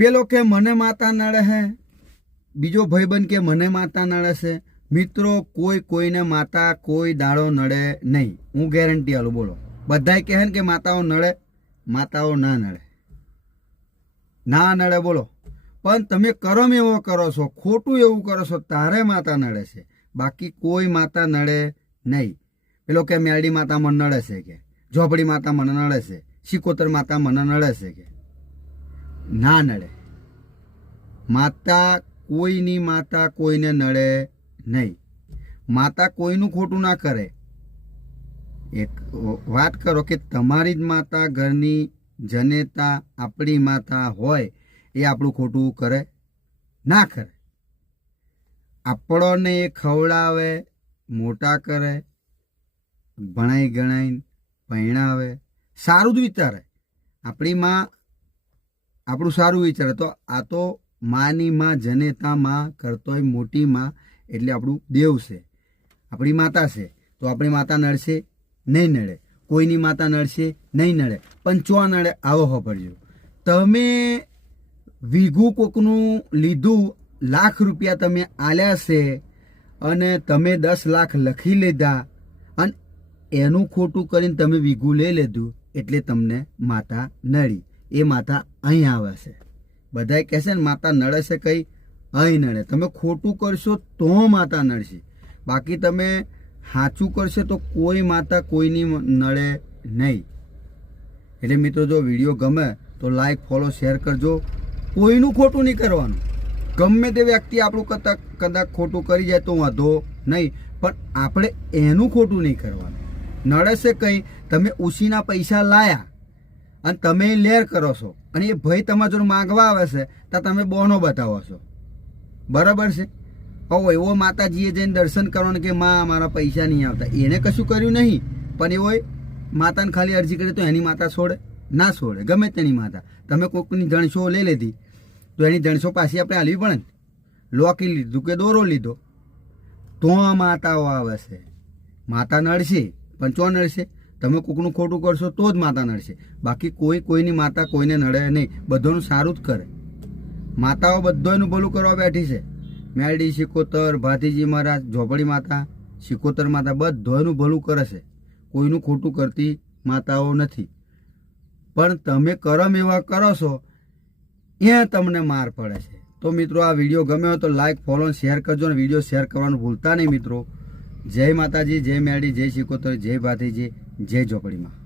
પેલો કે મને માતા નડે છે, બીજો ભાઈબંધ કે મને માતા નડે છે. મિત્રો, કોઈ કોઈને માતા કોઈ દાડો નડે નહીં. હું ગેરંટી આલું. બોલો, બધાય કહે ને કે માતાઓ નડે, માતાઓ ના નડે, ના નડે. બોલો, પણ તમે કરમ એવો કરો છો, ખોટું એવું કરો છો, તારે માતા નડે છે, બાકી કોઈ માતા નડે નહીં. પેલો કે મેરડી માતા મને નડે છે, કે ઝોપડી માતા મને નડે છે, સિકોતર માતા મને નડે છે, કે ના નડે. માતા કોઈની માતા કોઈને નડે નહીં. માતા કોઈનું ખોટું ના કરે. એક વાત કરો કે તમારી જ માતા, ઘરની જનેતા, આપણી માતા હોય એ આપણું ખોટું કરે? ના કરે. આપણને એ ખવડાવે, મોટા કરે, ભણાઈ ગણાઈને પહેણાવે, સારું જ વિચારે. આપણી માં આપણું સારું વિચારે. તો આ તો માની માં, જનેતા માં, કરતોય મોટી માં, એટલે આપણું દેવ છે, આપણી માતા છે. તો આપણી માતા નડશે? નહીં નડે. કોઈની માતા નડશે? નહીં નડે. પણ ચો નડે? આવો હોભળજો. તમે વીઘું કોકનું લીધું, લાખ રૂપિયા તમે આલ્યા છે, અને તમે 10 લાખ લખી લીધા, અને એનું ખોટું કરીને તમે વીઘું લઈ લીધું, એટલે તમને માતા નડી. એ માતા અહીં આવે છે. બધાય કહેશે ને માતા નડે છે, કંઈ અહીં નડે. તમે ખોટું કરશો તો માતા નડશે, બાકી તમે સાચું કરશો તો કોઈ માતા કોઈની નડે નહીં. એટલે મિત્રો, જો વિડીયો ગમે તો લાઈક, ફોલો, શેર કરજો. કોઈનું ખોટું નહીં કરવાનું. ગમે તે વ્યક્તિ આપણું કદાચ ખોટું કરી જાય તો વાંધો નહીં, પણ આપણે એનું ખોટું નહીં કરવાનું. નડે છે કંઈ, તમે ઉછીના પૈસા લાયા અને તમે લેર કરો છો, અને એ ભાઈ તમારા જોડે માગવા આવે છે તો તમે બોનો બતાવો છો. બરાબર છે? હવે એવો માતાજીએ જઈને દર્શન કરવાનું કે માં મારા પૈસા નહીં આવતા, એને કશું કર્યું નહીં, પણ એવો માતાને ખાલી અરજી કરી તો એની માતા છોડે? ના છોડે. ગમે તેની માતા. તમે કોઈકની જણસો લઈ લીધી તો એની જણસો પાછી આપણે હાલવી પડે ને. લોકી લીધું કે દોરો લીધો તો આ માતાઓ આવે છે. માતા નડશે, પણ ચો નડશે? તમે કોકનું ખોટું કરશો તો જ માતા નડશે, બાકી કોઈની માતા કોઈને નડે નહીં. બધાનું સારું જ કરે. માતાઓ બધાનું ભલું કરવા બેઠી છે. મેરડી, સિકોતર, ભાતીજી મહારાજ, ઝોપડી માતા, સિકોતર માતા, બધાનું ભલું કરે છે. કોઈનું ખોટું કરતી માતાઓ નથી. પણ તમે કરમ એવા કરો છો, એ તમને માર પડે છે. તો મિત્રો, આ વિડીયો ગમે હોય તો લાઈક, ફોલો, શેર કરજો, અને વિડીયો શેર કરવાનું ભૂલતા નહીં મિત્રો. જય માતાજી, જય મેરડી, જય સિકોતર, જય ભાતીજી, જય ઝોપડીમાં.